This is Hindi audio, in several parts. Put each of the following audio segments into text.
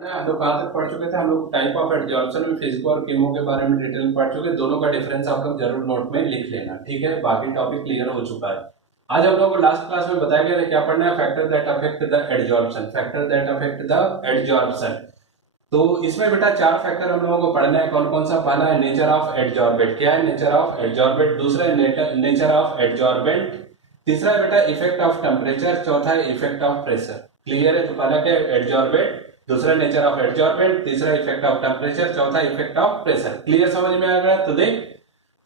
हम लोग कहाँ तक पढ़ चुके थे? हम लोग टाइप ऑफ एडजॉर्प्शन में फिजिको और कीमो के बारे में डिटेल में पढ़ चुके। दोनों का डिफरेंस आप लोग जरूर नोट में लिख लेना, ठीक है? बाकी टॉपिक क्लियर हो चुका है। आज हम लोग को लास्ट क्लास में बताया गया था क्या पढ़ना है, factor that affect the adsorption, factor that affect the adsorption. तो इसमें बेटा चार फैक्टर हम लोगों को पढ़ना है। कौन कौन सा? पहला है नेचर ऑफ एडजॉर्बेंट, क्या है नेचर ऑफ एडजॉर्बेंट। दूसरा है नेचर ऑफ एडजॉर्बेंट। तीसरा है बेटा इफेक्ट ऑफ टेम्परेचर। चौथा है इफेक्ट ऑफ प्रेशर। क्लियर है? तो पहला क्या है? एडजॉर्बेंट, दूसरा नेचर ऑफ एडजॉर्बेंट, तीसरा इफेक्ट ऑफ टेम्परेचर, चौथा इफेक्ट ऑफ प्रेशर। क्लियर? समझ में आ गया? तो देख,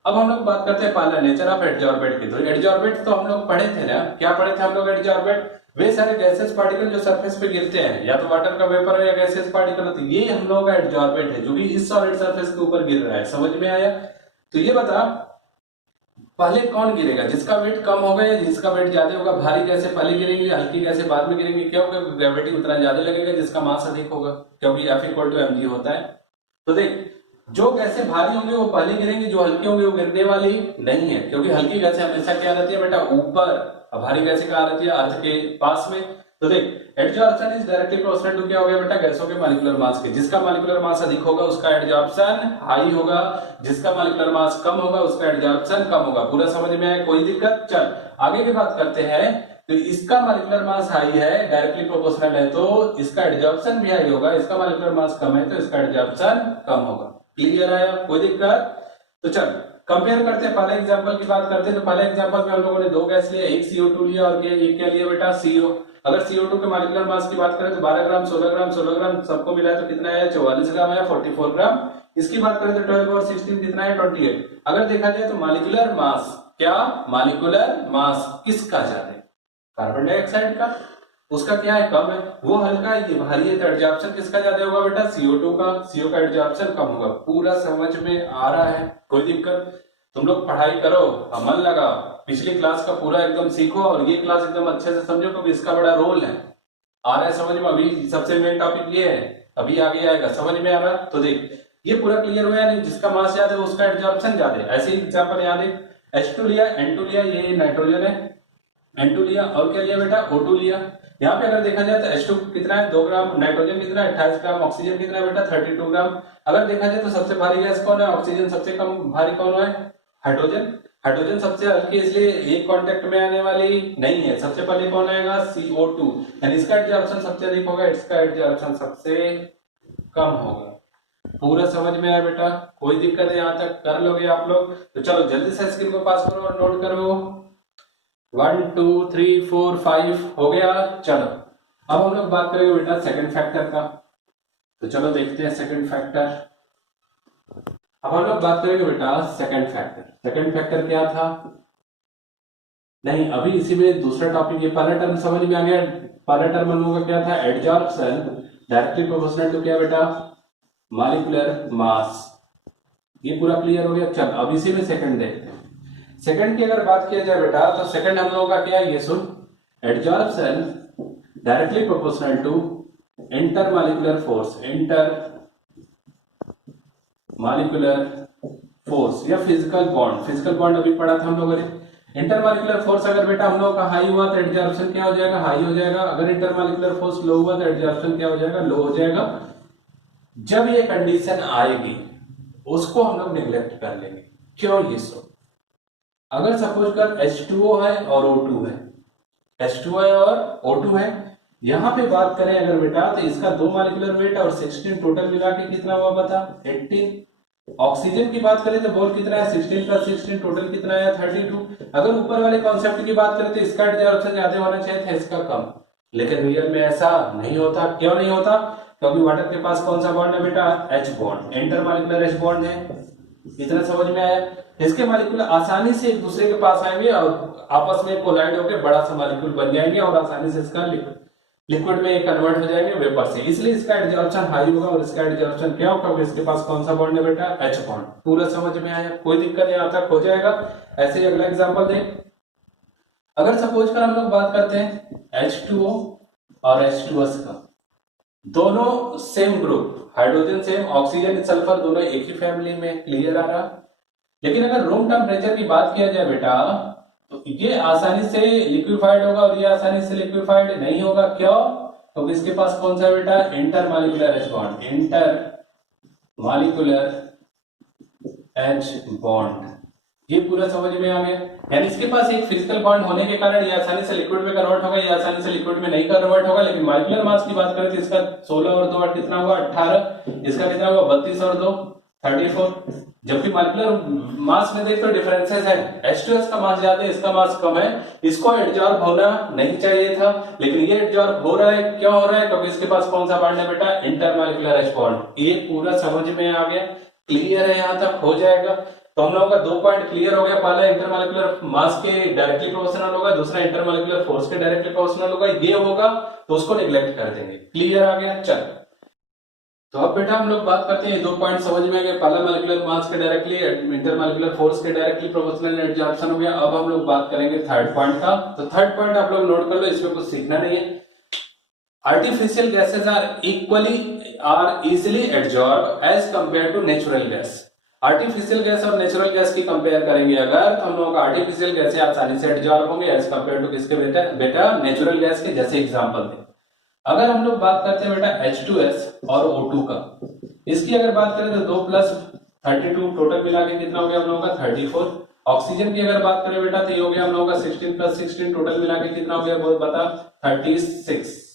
अब हम लोग बात करते हैं पहला नेचर ऑफ एडजॉर्बेंट की। तो एडजॉर्बेंट तो हम लोग पढ़े थे ना, क्या पढ़े थे हम लोग? एडजॉर्बेंट वे सारे गैसेस पार्टिकल जो सरफेस पे गिरते हैं, या तो वाटर का वेपर है या गैसेस पार्टिकल होते हैं, ये हम लोगों का एडजॉर्बेंट है जो कि इस सॉलिड सरफेस के ऊपर गिर रहा है। समझ में आया? तो ये बता, पहले कौन गिरेगा? जिसका वेट कम होगा या जिसका वेट ज्यादा होगा? भारी गैसें पहले गिरेंगी, हल्की गैसें बाद में गिरेंगी। क्यों? क्योंकि ग्रेविटी उतना ज्यादा लगेगा जिसका मास अधिक होगा, क्योंकि F इक्वल टू mg होता है। तो देख, जो गैसें भारी होंगी वो पहले गिरेंगी, जो हल्की होंगी वो गिरने वाली नहीं है, क्योंकि हल्की गैसें हमेशा क्या रहती है बेटा? ऊपर। अब भारी गैसें कहाँ रहती है? अर्थ के पास में। तो देख, adsorption is directly proportional to क्या हो गया बेटा? गैसों के मॉलिक्यूलर मास के। जिसका मॉलिक्यूलर मास अधिक होगा उसका एडजॉर्प्शन हाई होगा, जिसका मॉलिक्यूलर मास कम होगा उसका एडजॉर्प्शन कम होगा। पूरा समझ में आया? कोई दिक्कत? चल आगे की बात करते हैं। तो इसका मॉलिक्यूलर मास हाई है, डायरेक्टली प्रोपोर्शनल है, तो इसका एडजॉर्प्शन भी हाई होगा। इसका मॉलिक्यूलर मास कम है तो इसका एडजॉर्प्शन कम होगा। क्लियर आया? कोई दिक्कत? तो चल कंपेयर करते हैं। पहले एग्जांपल की बात करते हैं। तो पहले एग्जांपल में हम लोगों ने दो गैस लिया, एक CO2 लिया और एक क्या लिया बेटा? CO। अगर CO2 के मॉलिक्यूलर मास की बात करें तो 12 ग्राम, 16 ग्राम, 16 ग्राम सबको मिलाया तो कितना आया? 44 ग्राम आया, 44 ग्राम। इसकी बात करें तो 12 और 16 कितना है? 28। अगर देखा जाए तो मॉलिक्यूलर मास, क्या मॉलिक्यूलर मास किसका ज्यादा है? कार्बन डाइऑक्साइड का। उसका क्या है? कम है। वो हल्का है, ये भारी है, तो एडजॉर्प्शन किसका ज्यादा होगा बेटा? CO2 का। CO का एडजॉर्प्शन कम होगा। पूरा समझ में आ रहा है? कोई दिक्कत? तुम लोग पढ़ाई करो और मन लगाओ, पिछली क्लास का पूरा एकदम सीखो और ये क्लास एकदम अच्छे से समझो, क्योंकि इसका बड़ा रोल है। आ रहा है समझ में? अभी सबसे मेन टॉपिक ये है, अभी आगे आएगा। समझ में आ रहा है? तो देख, ये पूरा क्लियर हुआ या नहीं? जिसका मास ज्यादा है उसका एडजॉर्प्शन ज्यादा है। ऐसे ही एग्जांपल यहाँ देख, H2 लिया, N2 लिया, ये नाइट्रोजन है, N2 लिया और क्या लिया बेटा? O2 लिया। यहाँ पे अगर देखा जाए तो H2 कितना है? 2 ग्राम, नाइट्रोजन कितना है? 28 ग्राम, ऑक्सीजन कितना है बेटा? 32 ग्राम। अगर देखा जाए तो सबसे भारी गैस कौन है? ऑक्सीजन। सबसे कम भारी कौन है? हाइड्रोजन। हाइड्रोजन सबसे हल्की, इसलिए एक कांटेक्ट में आने वाली नहीं है। सबसे पहले कौन आएगा? CO2। यानी इसका एडजॉर्प्शन सबसे अधिक होगा, इसका एडजॉर्प्शन सबसे कम होगा। पूरा समझ में आया बेटा? कोई दिक्कत है? यहाँ तक कर लोगे आप लोग? तो चलो जल्दी से स्क्रीन को पास करो और नोट करो। 1 2 3 4 5 हो गया। चलो अब हम लोग बात करेंगे बेटा सेकंड फैक्टर का। तो चलो देखते हैं सेकंड फैक्टर। अब हम लोग बात करेंगे बेटा सेकंड फैक्टर। सेकंड फैक्टर क्या था? नहीं, अभी इसी में दूसरा टॉपिक। ये पहला टर्म समझ में आ गया? पहला टर्म हम लोग का क्या था? एडजॉर्प्शन डायरेक्टली प्रोपोर्शनल टू क्या बेटा? Molecular mass. ये पूरा क्लियर हो गया। चल अब इसी में सेकंड देखते हैं। सेकंड की अगर बात किया जाए बेटा, तो सेकंड हम लोगों का क्या है? ये सुन, adsorption directly proportional to intermolecular force, intermolecular force या फिजिकल बॉन्ड। फिजिकल बॉन्ड अभी पढ़ा था हम लोगों ने। इंटरमॉलिक्यूलर फोर्स अगर बेटा हम लोग का हाई हुआ तो एडजॉर्प्शन क्या हो जाएगा? हाई हो जाएगा। अगर इंटरमॉलिक्यूलर फोर्स लो हुआ तो एडजॉर्प्शन क्या हो जाएगा? लो हो जाएगा। जब ये कंडीशन आएगी उसको हम लोग निग्लेक्ट कर लेंगे। क्यों? ये सो, अगर सपोज कर H2O है और O2 है, H2O है और O2 है, यहां पे बात करें अगर बेटा तो इसका 2 मॉलिक्यूलर वेट और 16 टोटल मिला के कितना हुआ बता? 18। ऑक्सीजन की बात करें तो बोल कितना है? 16 प्लस 16 टोटल कितना है? 32। अगर ऊपर वाले कॉन्सेप्ट की बात करें तो इसका एडजॉर्प्शन ज्यादा होना चाहिए था, इसका कम। लेकिन रियल में ऐसा नहीं होता। क्यों नहीं होता? क्योंकि वाटर के पास कौन सा बॉन्ड है बेटा? H bond, intermolecular H bond है। इतना समझ में आया? इसके मॉलिक्यूल आसानी से एक दूसरे के पास आएंगे और आपस में कोलाइड होकर बड़ा सा मॉलिक्यूल बन जाएंगे और आसानी से इसका लिक्विड में कन्वर्ट हो जाएंगे वेपर से। इसलिए इसका एडजॉर्प्शन हाई होगा और इसका एडजॉर्प्शन क्या होगा? क्योंकि इसके पास कौन सा बॉन्ड है बेटा? H bond. पूरा समझ में आया? कोई दिक्कत यहाँ तक हो जाएगा। ऐसे ही अगला एग्जांपल देख। अगर सपोज कर हम लोग बात करते हैं H2O और H2S का, दोनों same group, hydrogen same, oxygen sulphur दोनों एक ही फैमिली में। क्लियर आ रहा? लेकिन अगर रूम टेम्परेचर की बात किया जाए बेटा तो ये आसानी से लिक्विफाइड होगा और ये आसानी से लिक्विफाइड नहीं होगा। क्यों? तो इसके पास कौन सा है बेटा, inter molecular H bond, inter molecular H bond. ये पूरा समझ में आ गया। यानी इसके पास एक फिजिकल बॉन्ड होने के कारण ये आसानी से लिक्विड में कन्वर्ट होगा, ये आसानी से लिक्विड में नहीं कन्वर्ट होगा। लेकिन मॉलिक्यूलर मास की बात करें तो इसका 16 और 2 कितना हुआ 18, इसका कितना हुआ 32 और 2 34। जबकि मॉलिक्यूलर मास में देख तो डिफरेंसेस है, H2S का मास ज्यादा है, इसका मास कम है, इसको एडजॉर्ब होना नहीं चाहिए था, लेकिन ये एडजॉर्ब हो रहा है। क्यों हो रहा है, क्योंकि इसके पास कौन सा बॉन्ड है बेटा, इंटरमॉलिक्यूलर एच बॉन्ड। ये पूरा समझ में आ गया, क्लियर है, यहां तक हो जाएगा। तो हम लोगों का 2 पॉइंट क्लियर हो गया। पहला इंटरमॉलिक्यूलर मास के डायरेक्टली प्रोपोर्शनल होगा, दूसरा इंटरमॉलिक्यूलर फोर्स के डायरेक्टली प्रोपोर्शनल होगा। ये होगा तो उसको निग्लेक्ट कर देंगे। क्लियर आ गया। चल तो अब बेटा हम लोग बात करते हैं, 2 पॉइंट समझ में आ गए, पहला मॉलिक्यूलर मास के डायरेक्टली, इंटरमॉलिक्यूलर फोर्स के डायरेक्टली प्रोपोर्शनल एडजॉर्प्शन हो गया। अब हम लोग बात करेंगे थर्ड पॉइंट का। तो थर्ड पॉइंट आप लोग नोट कर लो, इसमें कुछ सीखना नहीं है। Artificial gases are easily adsorb as compare to natural gas. Artificial gas और नेचुरल गैस की कंपेयर करेंगे अगर, तो हम लोगों का आर्टिफिशियल गैसें आसानी से एडजॉर्ब होंगे एज कंपेयर टू किसके बेटा नेचुरल गैस के। जैसे एग्जांपल दें, अगर हम लोग बात करते हैं बेटा H2S और O2 का, इसकी अगर बात करें तो 2 + 32 टोटल मिला के कितना हो गया हम लोगों का 34। ऑक्सीजन की अगर बात करें बेटा तो ये हो गया हम लोगों का 16 + 16 टोटल मिला के कितना हो गया बहुत बता 32।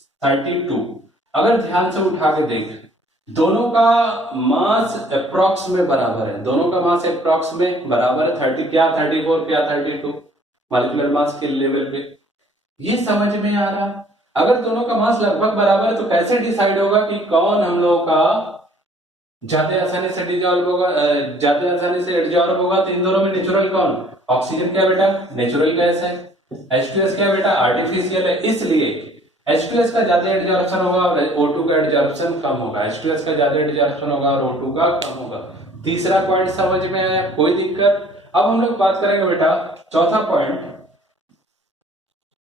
अगर ध्यान से उठा के देख, दोनों का मास अप्रॉक्स में बराबर है, दोनों का मास अप्रॉक्स में बराबर है। 30 क्या 34 क्या 32 मॉलिक्यूलर मास के लेवल पे, ये समझ में आ रहा। अगर दोनों का मास लगभग बराबर है तो कैसे डिसाइड होगा कि कौन हम लोगों का ज्यादा आसानी से डिजॉल्व होगा, ज्यादा आसानी से एडजॉर्ब होगा। तो इन दोनों में नेचुरल कौन, ऑक्सीजन क्या बेटा नेचुरल गैस है, H2S क्या बेटा आर्टिफिशियल है, इसलिए H2S का ज्यादा एडजॉर्प्शन होगा और O2 का एडजॉर्प्शन कम होगा। H2S का ज्यादा एडजॉर्प्शन होगा और O2 का कम होगा। तीसरा पॉइंट समझ में आया, कोई दिक्कत। अब हम लोग बात करेंगे बेटा चौथा point,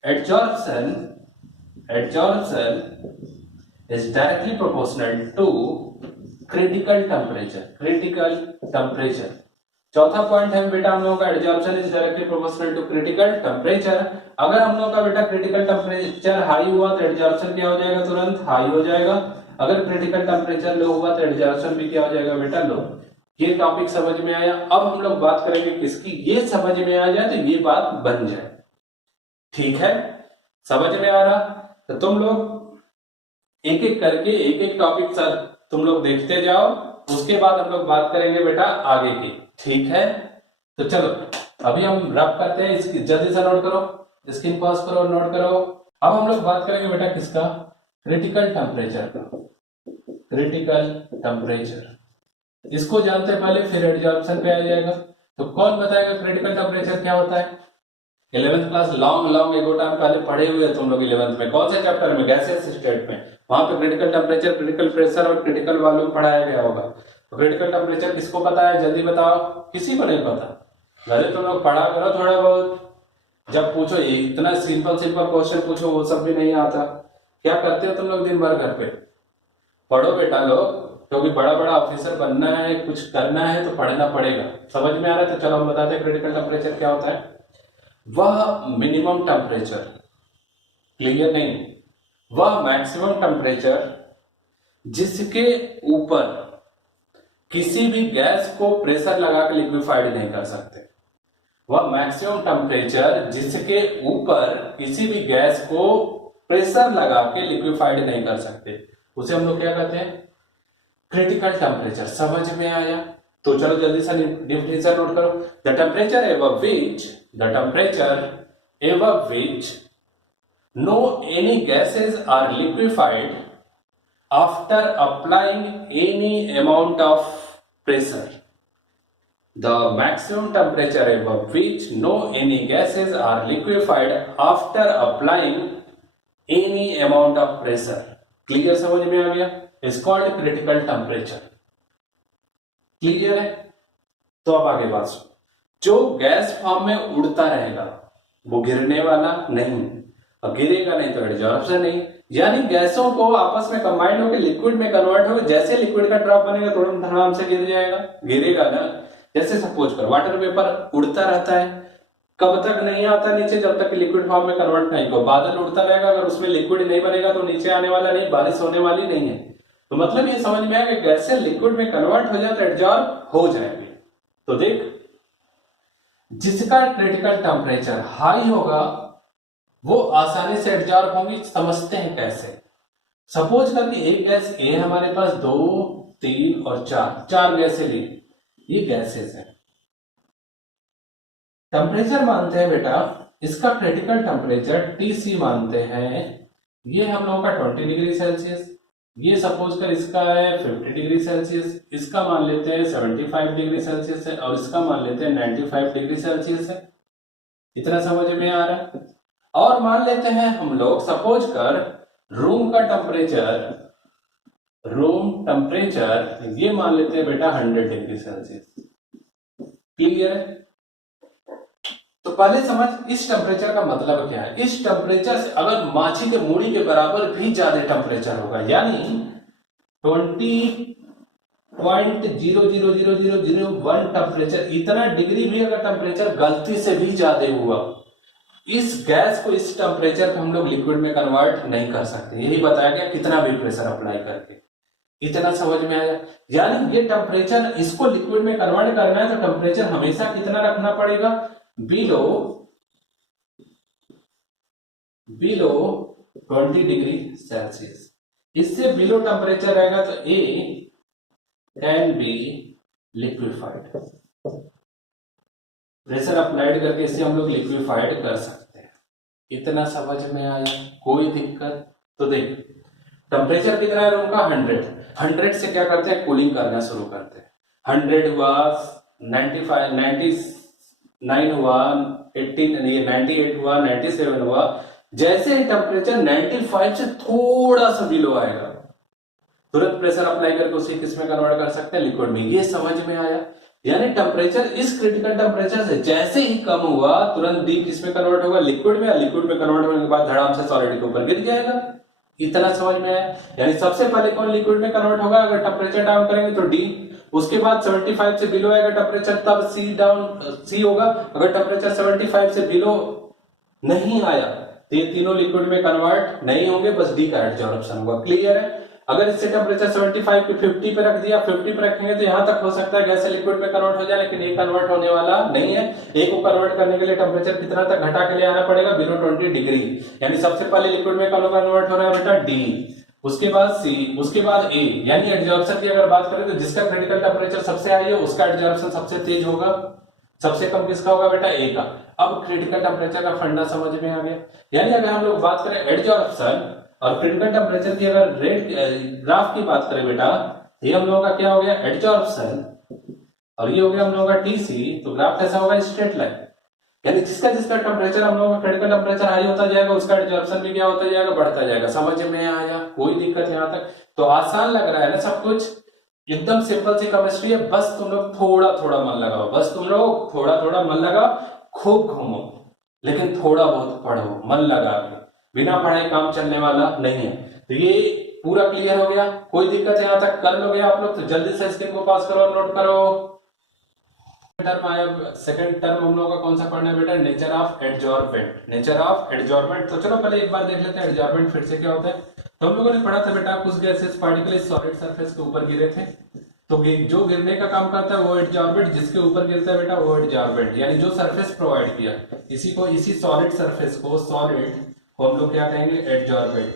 adsorption is directly proportional to critical temperature। चौथा पॉइंट है बेटा हम लोगों का adsorption is directly proportional to critical temperature. अगर हम लोगों का बेटा क्रिटिकल टेम्परेचर हाई हुआ तो एडजॉर्प्शन क्या हो जाएगा, तुरंत हाई हो जाएगा। अगर क्रिटिकल टेम्परेचर लो हुआ तो एडजॉर्प्शन भी क्या हो जाएगा बेटा लो। ये टॉपिक समझ में आया। अब हम लोग बात करेंगे किसकी, ये समझ में आ जाए तो ये बात बन जाए, ठीक है, समझ में आ रहा। तो तुम लोग एक एक करके एक एक टॉपिक सर तुम लोग देखते जाओ, उसके बाद हम लोग बात करेंगे बेटा आगे की, ठीक है। तो चलो अभी हम रब करते हैं, इसकी जल्दी से नोट करो, स्क्रीन पॉज करो, नोट करो। अब हम लोग बात करेंगे बेटा किसका, क्रिटिकल टेम्परेचर का। क्रिटिकल टेम्परेचर इसको जानते पहले फिर एडजॉर्प्शन पे आ जाएगा। तो कौन बताएगा क्रिटिकल टेम्परेचर क्या होता है। 11th class long ago time पहले पढ़े हुए तुम लोग 11th में, कौन से चैप्टर में, गैसेस स्टेट में, वहां पे क्रिटिकल टेम्परेचर, क्रिटिकल प्रेशर और क्रिटिकल वॉल्यूम पढ़ाया गया होगा। तो क्रिटिकल टेम्परेचर किसको पता है, जल्दी बताओ, किसी को नहीं पता। भले तुम लोग पढ़ा करो थोड़ा बहुत, जब पूछो इतना सिंपल क्वेश्चन पूछो वो सब भी नहीं आता। क्या करते हो तुम लोग दिन भर घर पे, पढ़ो बेटा लोग, क्योंकि बड़ा ऑफिसर बनना है, कुछ करना है तो पढ़ना पड़ेगा। समझ में आ रहा है। तो चलो हम बताते हैं क्रिटिकल टेम्परेचर क्या होता है। वह मिनिमम टेम्परेचर, क्लियर नहीं, वह मैक्सिमम टेम्परेचर जिसके ऊपर किसी भी गैस को प्रेशर लगा के लिक्विफाइड नहीं कर सकते। वह मैक्सिमम टेम्परेचर जिसके ऊपर किसी भी गैस को प्रेशर लगा के लिक्विफाइड नहीं कर सकते, उसे हम लोग क्या कहते हैं, क्रिटिकल टेम्परेचर। समझ में आया। तो चलो जल्दी से डिफिनेशन नोट करो। The temperature above which no any gases are liquefied after applying any amount of pressure। The maximum temperature above which no any gases are liquefied after applying any amount of pressure। Clear, समझ में आ गया। Is called critical temperature. Clear है। तो अब आगे बात सुनो, जो गैस फॉर्म में उड़ता रहेगा वो गिरने वाला नहीं, और गिरेगा नहीं तो एडजॉर्प्शन नहीं। यानी गैसों को आपस में कंबाइंड होकर लिक्विड में कन्वर्ट होकर, जैसे लिक्विड का ड्रॉप बनेगा तुरंत आराम से गिर जाएगा, गिरेगा ना। जैसे सपोज कर वाटर वेपर उड़ता रहता है, कब तक नहीं आता नीचे? जब तक लिक्विड फॉर्म में कन्वर्ट नहीं हो। बादल उड़ता रहेगा, अगर उसमें लिक्विड नहीं बनेगा तो नीचे आने वाला नहीं, बारिश होने वाली नहीं है। तो मतलब ये समझ में आया कि गैसें लिक्विड में कन्वर्ट हो जाते एडजॉर्ब हो जाएंगे। तो देख, जिसका क्रिटिकल टेम्परेचर हाई होगा वो आसानी से एडजॉर्ब होंगी। समझते हैं कैसे। सपोज कर कि एक गैस ए हमारे पास 2, 3 और 4 गैसें ली। ये गैसेस है। टेम्परेचर मानते हैं बेटा, इसका क्रिटिकल टेम्परेचर TC मानते हैं। ये हम लोगों का 20 डिग्री सेल्सियस, ये सपोज कर इसका है 50 डिग्री सेल्सियस, इसका मान लेते हैं 75 डिग्री सेल्सियस है, और इसका मान लेते हैं 95 डिग्री सेल्सियस है। इतना समझ में आ रहा है। और मान लेते हैं हम लोग सपोज कर रूम टेम्परेचर ये मान लेते हैं बेटा 100 डिग्री सेल्सियस। क्लियर है? तो पहले समझ इस टेम्परेचर का मतलब क्या है। इस टेम्परेचर से अगर माछी के मूड़ी के बराबर भी ज्यादा टेम्परेचर होगा, यानी 20.000001 टेम्परेचर, इतना डिग्री भी अगर टेम्परेचर गलती से भी ज्यादा हुआ, इस गैस को इस टेम्परेचर पे हम लोग लिक्विड में कन्वर्ट नहीं कर सकते। यही बताया गया कितना भी प्रेशर अप्लाई करके। इतना समझ में आया? यानी ये टेम्परेचर, इसको लिक्विड में कन्वर्ट करना है तो टेम्परेचर हमेशा कितना रखना पड़ेगा? Below 20 degree Celsius. इससे बिलो टेम्परेचर रहेगा तो A can be liquefied. Pressure applied करके इसे हम लोग लिक्विफाइड कर सकते हैं। इतना समझ में आया? कोई दिक्कत? तो देख, टेम्परेचर कितना है रूम का? 100 से क्या करते हैं? कूलिंग करना शुरू करते हैं। 100 हुआ, 95, 99 हुआ, 98 हुआ, 97 हुआ। जैसे ही टेम्परेचर 95 से थोड़ा सा बिलो आएगा, तुरंत प्रेशर अप्लाई करके उसे किस में कन्वर्ट कर सकते हैं? लिक्विड में। ये समझ में आया? यानी टेम्परेचर इस क्रिटिकल टेम्परेचर से जैसे ही कम हुआ, तुरंत डी किस में कन्वर्ट होगा? लिक्विड में। लिक्विड में कन्वर्ट होने के बाद धड़ाम से सॉलिड के ऊपर गिर जाएगा। इतना समझ में आया? यानी सबसे पहले कौन लिक्विड में कन्वर्ट होगा? अगर टेम्परेचर डाउन करेंगे तो डी, उसके बाद 75 से बिलो आएगा टेम्परेचर, तब सी होगा। अगर टेम्परेचर 75 से बिलो नहीं आया तो ये तीनों लिक्विड में कन्वर्ट नहीं होंगे, बस डी का एडजॉर्प्शन होगा। क्लियर है? अगर इससे टेम्परेचर 75 पे 50 पे रख दिया, 50 पे रखेंगे तो यहां तक हो सकता है गैस लिक्विड में कन्वर्ट हो जाए, लेकिन ये कन्वर्ट होने वाला नहीं है। ए को कन्वर्ट करने के लिए टेम्परेचर कितना तक घटा के लिए आना पड़ेगा? Below 20 degree. यानी सबसे पहले लिक्विड में कन्वर्ट हो रहा है बेटा डी, उसके बाद सी, उसके बाद ए। यानी एडजॉर्प्शन की अगर बात करें तो जिसका क्रिटिकल टेम्परेचर सबसे हाई है उसका एडजॉर्प्शन सबसे तेज होगा, सबसे कम किसका होगा बेटा? ए का। अब क्रिटिकल टेम्परेचर का फंडा समझ में आ गया। यानी अगर हम लोग बात करें एडजॉर्प्शन और क्रिटिकल टेम्परेचर की अगर रेट ग्राफ की बात करें बेटा, ये हम लोगों का क्या हो गया? एडजॉर्प्शन, और ये हो गया हम लोगों का टीसी। तो ग्राफ कैसा होगा? Straight line. यानी जिसका जिसका टेम्परेचर हम लोगों का क्रिटिकल टेम्परेचर हाई होता जाएगा, उसका एडजॉर्प्शन भी क्या होता जाएगा? बढ़ता जाएगा। समझ में आया? कोई दिक्कत यहां तक? तो आसान लग रहा है ना सब कुछ? एकदम सिंपल सी केमिस्ट्री है। बस तुम लोग थोड़ा थोड़ा मन लगाओ, बस तुम लोग थोड़ा थोड़ा मन लगाओ, खूब घूमो, लेकिन थोड़ा बहुत पढ़ो मन लगा के। बिना पढ़ाई काम चलने वाला नहीं है। तो ये पूरा क्लियर हो गया? कोई दिक्कत है यहां तक? कर लोगे आप लोग तो जल्दी से स्क्रीन को पास करो, नोट करो। टर्म आया, सेकंड टर्म हम लोगों का कौन सा पढ़ना है बेटा? Nature of adsorbent. Nature of adsorbent. तो चलो पहले एक बार देख लेते हैं एडजॉर्बेंट फिर से क्या होता है। तो हम लोगों ने पढ़ा था बेटा, कुछ गैसेस पार्टिकल सॉलिड सरफेस के ऊपर गिरे थे, तो जो गिरने का काम करता है वो एडजॉर्बेंट, जिसके ऊपर गिरता है बेटा वो एडजॉर्बेंट। यानी जो सरफेस प्रोवाइड किया, इसी सॉलिड सरफेस को, सॉलिड को हम लोग क्या कहेंगे? एडजॉर्बेंट।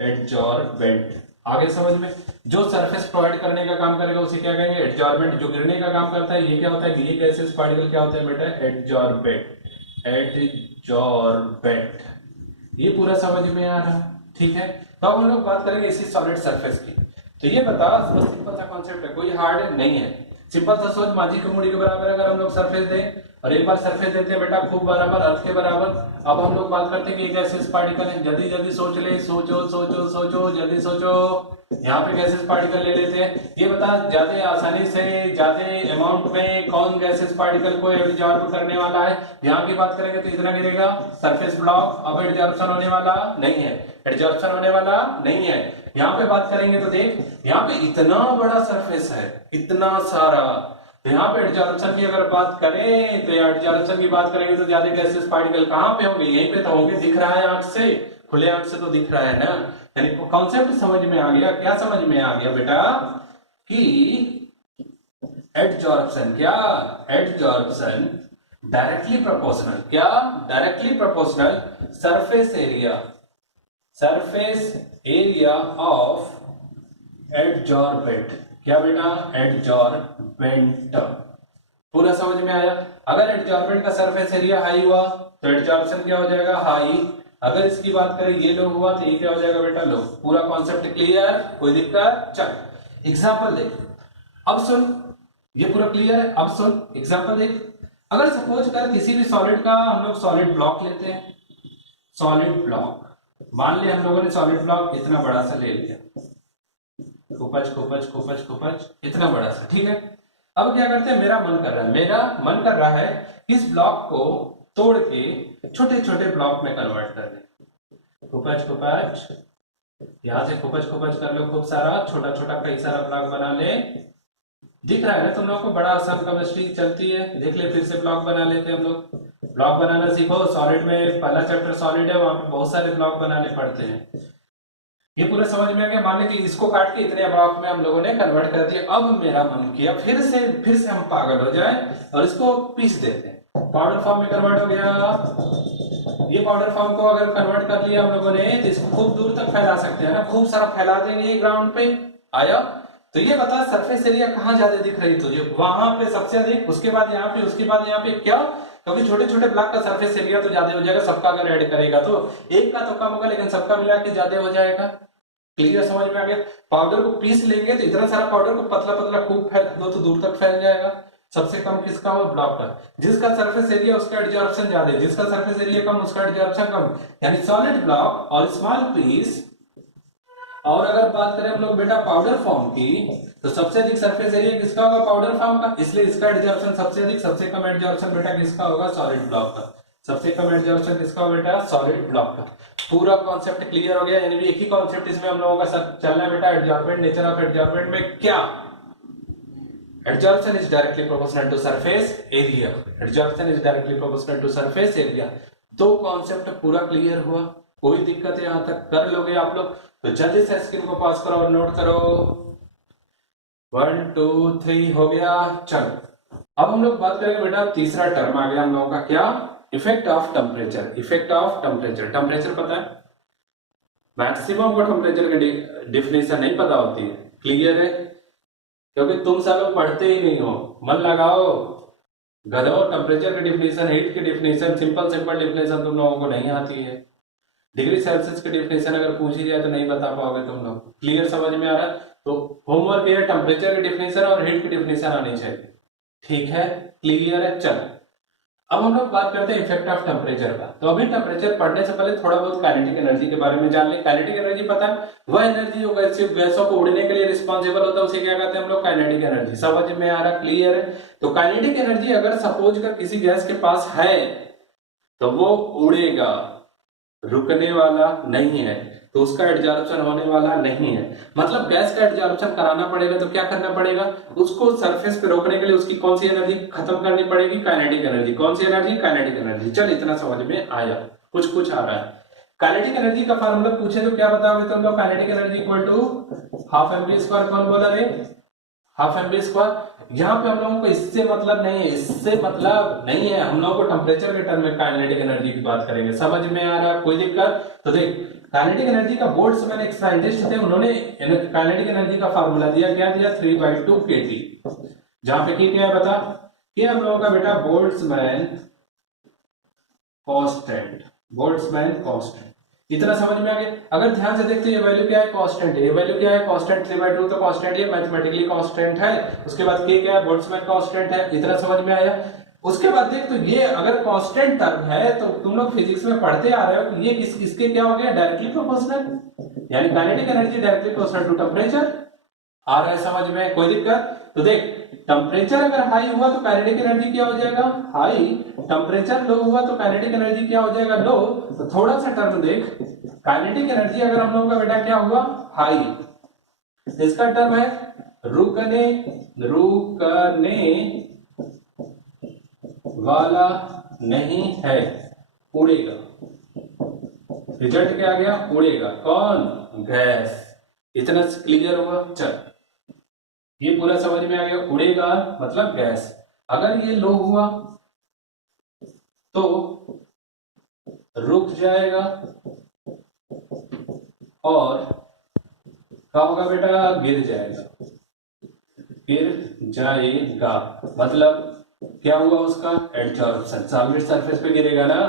एडजॉर्बेंट। आगे समझ में? जो सरफेस प्रोवाइड करने का काम करेगा उसे क्या कहेंगे? एडजॉर्बेंट। जो गिरने का काम करता है ये क्या होता है? ये गैसेस पार्टिकल क्या होता है बेटा? एडजॉर्बेंट। एडजॉर्बेंट। ये पूरा समझ में आ रहा? ठीक है। तो अब हम लोग बात करेंगे इसी सॉलिड सरफेस की। तो ये बता, सिंपल सा कॉन्सेप्ट है, कोई हार्ड नहीं है। सिंपल सा सोच, मांझी की मुड़ी के बराबर अगर हम लोग सरफेस दें और एक बार सरफेस देते हैं बेटा खूब बराबर अर्थ के बराबर। अब हम लोग बात करते हैं कि ये गैसेस पार्टिकल है। जल्दी जल्दी सोच ले, सोचो सोचो सोचो, जल्दी सोचो। यहाँ पे गैसेस पार्टिकल ले लेते हैं। ये बता, ज्यादा आसानी से ज्यादा अमाउंट में कौन गैसेस पार्टिकल को एडजॉर्ब करने वाला है? यहाँ की बात करेंगे तो इतना गिरेगा सरफेस ब्लॉक। अब एडजॉर्प्शन होने वाला नहीं है, एडजॉर्प्शन होने वाला नहीं है। यहाँ पे बात करेंगे तो देख, यहाँ पे इतना बड़ा सरफेस है, इतना सारा, तो यहाँ पे एडजॉर्प्शन की अगर बात करें तो एडजॉर्प्शन की बात करेंगे तो ज्यादा गैसेस पार्टिकल कहाँ पे होंगे, यहीं पे तो होंगे। दिख रहा है आंख से, खुले आंख से तो दिख रहा है ना। यानी कॉन्सेप्ट समझ में आ गया। क्या समझ में आ गया बेटा कि एडजॉर्प्शन, क्या एडजॉर्प्शन डायरेक्टली प्रोपोर्शनल, क्या directly proportional surface area of adsorbent. क्या बेटा, एडजॉर्बेंट। पूरा समझ में आया। अगर एडजॉर्बेंट का सरफेस एरिया हाई हुआ तो एडजॉर्प्शन क्या हो जाएगा, हाई। अगर इसकी बात करें ये लो हुआ तो ये क्या हो जाएगा बेटा, लो। पूरा कॉन्सेप्ट क्लियर, कोई दिक्कत? चल एग्जांपल देख। अब सुन, ये पूरा क्लियर है। अब सुन एग्जांपल देख। अगर सपोज कर किसी भी सॉलिड का हम लोग सॉलिड ब्लॉक लेते हैं, सॉलिड ब्लॉक मान लिया हम लोगों ने, सॉलिड ब्लॉक इतना बड़ा सा ले लिया, खोपच इतना बड़ा सा, ठीक है। अब क्या करते हैं, मेरा मन कर रहा है इस ब्लॉक को तोड़ के छोटे छोटे ब्लॉक में कन्वर्ट कर दें। खोपच यहां से खोपच कर लो, खूब सारा छोटा छोटा कई सारा ब्लॉक बना ले। दिख रहा है ना तुम लोग को, बड़ा आसान केमिस्ट्री चलती है। देख ले, फिर से ब्लॉक बना लेते हैं हम लोग। ब्लॉक बनाना सीखो। सॉलिड में पहला चैप्टर सॉलिड है, वहां पे बहुत सारे ब्लॉक बनाने पड़ते हैं। ये पूरा समझ में आ गया। मान लीजिए कि इसको काट के इतने ब्लॉक में हम लोगों ने कन्वर्ट कर दिया। अब मेरा मन किया फिर से हम पागल हो जाए और इसको पीस देते हैं। पाउडर फॉर्म में कन्वर्ट हो गया। ये पाउडर फॉर्म को अगर कन्वर्ट कर लिया हम लोगों ने तो इसको खूब दूर तक फैला सकते हैं ना, खूब सारा फैला देंगे ग्राउंड पे। आया? तो ये बता सरफेस एरिया कहाँ ज्यादा दिख रही तुझे? वहां पे सबसे अधिक, उसके बाद यहाँ पे, उसके बाद यहाँ पे। क्या? क्योंकि छोटे छोटे ब्लॉक का सरफेस एरिया तो ज्यादा हो जाएगा। सबका अगर ऐड करेगा तो एक का तो कम होगा, लेकिन सबका मिला के ज्यादा हो जाएगा। क्लियर, समझ में आ गया? पाउडर को पीस लेंगे तो इतना सारा पाउडर को पतला पतला खूब फैल दो तो दूर तक फैल जाएगा। सबसे कम किसका हो? ब्लॉक का। जिसका सरफेस एरिया उसका एडजॉर्प्शन ज्यादा है, जिसका सरफेस एरिया कम उसका एडजॉर्प्शन कम। यानी सॉलिड ब्लॉक और स्मॉल पीस। और अगर बात करें हम लोग बेटा पाउडर फॉर्म की, तो सबसे अधिक सरफेस एरिया किसका होगा? पाउडर फॉर्म का। इसलिए इसका एडजॉर्प्शन सबसे अधिक। सबसे कम एडजॉर्प्शन बेटा किसका होगा? सॉलिड ब्लॉक का। सबसे कम एडजॉर्प्शन किसका होगा बेटा? सॉलिड ब्लॉक का। पूरा कॉन्सेप्ट क्लियर हो गया। यानी एक ही कॉन्सेप्ट इसमें हम लोगों का सब चलना है बेटा। एडजॉर्बेंट, नेचर ऑफ एडजॉर्बेंट में क्या? Adsorption is directly proportional to surface area. Adsorption is directly proportional to surface area. दो कॉन्सेप्ट पूरा क्लियर हुआ। कोई दिक्कत है? यहां तक कर लोगे आप लोग तो जल्दी से स्क्रीन को पॉज करो और नोट करो। 1 2 3 हो गया। चलो अब हम लोग बात करेंगे बेटा, तीसरा टर्म आ गया हम लोगों का। क्या? Effect of temperature. Effect of temperature. Temperature पता है? मैक्सिमम को टेम्परेचर की डिफिनेशन नहीं पता होती है। क्लियर है? क्योंकि तुम सब लोग पढ़ते ही नहीं हो। मन लगाओ, गधो। टेम्परेचर की डिफिनेशन, हीट की डिफिनेशन, सिंपल डिफिनेशन तुम लोगों को नहीं आती है। डिग्री सेल्सियस की डिफिनेशन अगर पूछी जाए तो नहीं बता पाओगे तुम लोग। क्लियर, समझ में आ रहा है? तो होमवर्क ये टेम्परेचर की डिफिनेशन और हीट की डिफिनेशन आनी चाहिए। ठीक है? क्लियर है? चल अब हम लोग बात करते हैं इफेक्ट ऑफ टेम्परेचर का। तो अभी टेम्परेचर पढ़ने से पहले थोड़ा बहुत काइनेटिक एनर्जी के बारे में जान ले। काइनेटिक एनर्जी पता है? वह एनर्जी जो गैसों को उड़ने के लिए रिस्पॉन्सिबल होता है, उसे क्या कहते हैं हम लोग? Kinetic energy. समझ में आ रहा? क्लियर है? तो काइनेटिक एनर्जी अगर सपोज कर किसी गैस के पास है तो वो उड़ेगा, रुकने वाला नहीं है, तो उसका एडजॉर्प्शन होने वाला नहीं है। मतलब गैस का एडजॉर्प्शन कराना पड़ेगा तो क्या करना पड़ेगा? उसको सरफेस पे रोकने के लिए उसकी कौन सी एनर्जी खत्म करनी पड़ेगी? Kinetic energy. कौन सी एनर्जी? Kinetic energy. चल इतना समझ में आया? कुछ आ रहा है? काइनेटिक एनर्जी का फार्मूला पूछे तो क्या बताओगे तुम लोग? Kinetic energy equal to half m v square. कौन बोला रे? Half m v square. यहाँ पे हम लोगों को इससे मतलब नहीं है, इससे मतलब नहीं है। हम लोगों को टेम्परेचर के टर्म में काइनेटिक एनर्जी की बात करेंगे। समझ में आ रहा? कोई दिक्कत? तो देख, काइनेटिक एनर्जी का बोल्ट्जमैन एक साइंटिस्ट थे, उन्होंने काइनेटिक एनर्जी का फार्मूला दिया। क्या दिया? 3/2 kT। जहां पे क्या है बता? ये हम लोगों का बेटा बोल्ट्जमैन कांस्टेंट। Boltzmann constant. इतना समझ में आ गया? अगर ध्यान से देखते ये वैल्यू क्या है? कांस्टेंट है। ये वैल्यू क्या है? कांस्टेंट। 3/2 तो कांस्टेंट है, मैथमेटिकली कांस्टेंट है। उसके बाद के क्या है? बोल्ट्जमैन कांस्टेंट है। इतना समझ में आया? उसके बाद देख, तो ये अगर कांस्टेंट टर्म है तो तुम लोग फिजिक्स में पढ़ते आ रहे हो कि ये किसके क्या हो गया? Directly proportional. यानी kinetic energy directly proportional to temperature. आ रहा है समझ में? कोई दिक्कत? तो देख, टेम्परेचर अगर हाई हुआ तो काइनेटिक एनर्जी क्या हो जाएगा? हाई। टेम्परेचर लो हुआ तो काइनेटिक एनर्जी क्या हो जाएगा? लो। तो थोड़ा सा टर्म देख, काइनेटिक एनर्जी अगर हम लोगों का बेटा क्या हुआ? हाई। इसका टर्म है रुकने रुकने वाला नहीं है, उड़ेगा। रिजल्ट क्या आ गया? उड़ेगा। कौन? गैस। इतना क्लियर हुआ? चल, ये पूरा समझ में आ गया। उड़ेगा मतलब गैस। अगर ये लो हुआ तो रुक जाएगा और क्या होगा बेटा? गिर जाएगा। गिर जाएगा मतलब क्या हुआ? उसका एडजॉर्प्शन। सॉलिड सरफेस पे गिरेगा ना,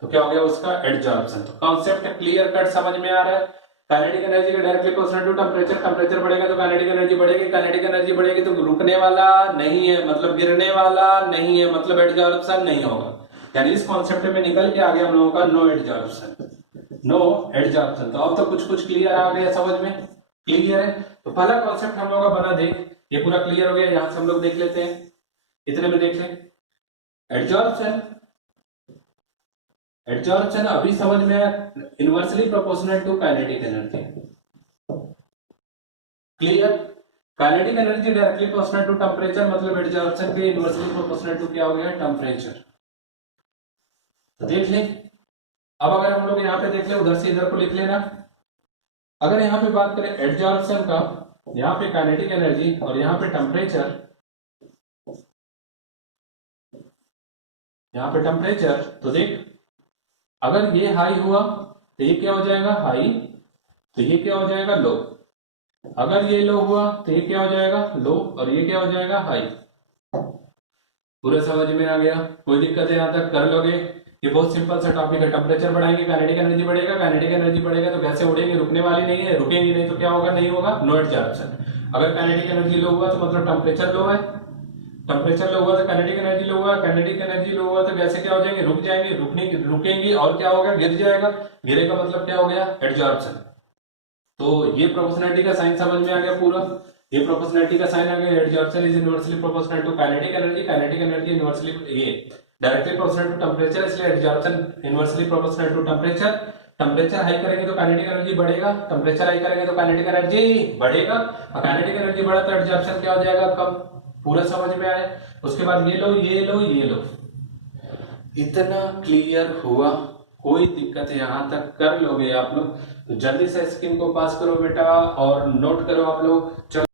तो क्या हो गया? उसका एडजॉर्प्शन। तो कॉन्सेप्ट क्लियर कट समझ में आ रहा है। काइनेटिक एनर्जी का directly proportional to temperature. Temperature बढ़ेगा तो काइनेटिक एनर्जी बढ़ेगी। काइनेटिक एनर्जी बढ़ेगी तो रुकने वाला नहीं है मतलब गिरने वाला नहीं है मतलब एडजॉर्प्शन नहीं होगा। यानी इस कॉन्सेप्ट में निकल के आ गया हम लोगों का नो एडजॉर्प्शन। No adsorption. तो अब तो कुछ क्लियर आ गया समझ में? क्लियर है। तो पहला कॉन्सेप्ट हम लोग का बना, देख ये पूरा क्लियर हो गया। यहां से हम लोग देख लेते हैं, इतने में देख लें। एडजॉर्प्शन, एडजॉर्प्शन अभी समझ में आया। Inversely proportional to kinetic energy. Clear? Kinetic energy directly proportional to temperature मतलब एडजॉर्प्शन के इनवर्सली प्रोपोर्शनल टू क्या हो गया? टेंपरेचर। तो देख ले। अब अगर हम लोग यहाँ पे देख ले, उधर से इधर को लिख लेना। अगर यहाँ पे बात करें एडजॉर्प्शन का, यहाँ पे काइनेटिक एनर्जी और यहाँ पे टेम्परेचर, यहाँ पे टेम्परेचर, तो देख अगर ये हाई हुआ तो ये क्या हो जाएगा? हाई। तो ये क्या हो जाएगा? लो। अगर ये लो हुआ तो ये क्या हो जाएगा? लो। और ये क्या हो जाएगा? हाई। पूरा समझ में आ गया? कोई दिक्कत है यहां तक? कर लोगे? ये बहुत सिंपल सा टॉपिक है। टेम्परेचर बढ़ाएंगे काइनेटिक एनर्जी बढ़ेगा, काइनेटिक एनर्जी बढ़ेगा तो गैसें उड़ेंगी, रुकने वाली नहीं है। रुकेंगी नहीं तो क्या होगा? नहीं होगा, नो एडजॉर्प्शन। अगर काइनेटिक एनर्जी लो हुआ तो मतलब टेम्परेचर लो है। टेम्परेचर लो हुआ तो काइनेटिक एनर्जी लो हुआ। काइनेटिक एनर्जी लो हुआ तो गैसें क्या हो जाएंगी? रुक जाएंगी। रुकेंगी और क्या होगा? गिर जाएगा। गिरेगा मतलब क्या हो गया? एडजॉर्प्शन। तो ये प्रोपोर्शनलिटी का साइन समझ में आ गया पूरा। ये प्रोपोर्शनलिटी का साइन आ गया। Adsorption is inversely proportional to kinetic energy. Kinetic energy inversely ये डायरेक्टली प्रोपोर्शनल टू टेंपरेचर, इसलिए adsorption inversely proportional to temperature. Temperature high करेंगे तो काइनेटिक एनर्जी बढ़ेगा, टेंपरेचर हाई करेंगे तो काइनेटिक एनर्जी बढ़ेगा। और काइनेटिक एनर्जी बढ़ा तो एडजॉर्प्शन क्या हो जाएगा? कम। पूरा समझ में आया? उसके बाद ये लो, ये लो, ये लो। इतना क्लियर हुआ? कोई दिक्कत यहां तक? कर लोगे आप लोग? तो जल्दी से स्क्रीन को पास करो बेटा और नोट करो आप लोग। चलो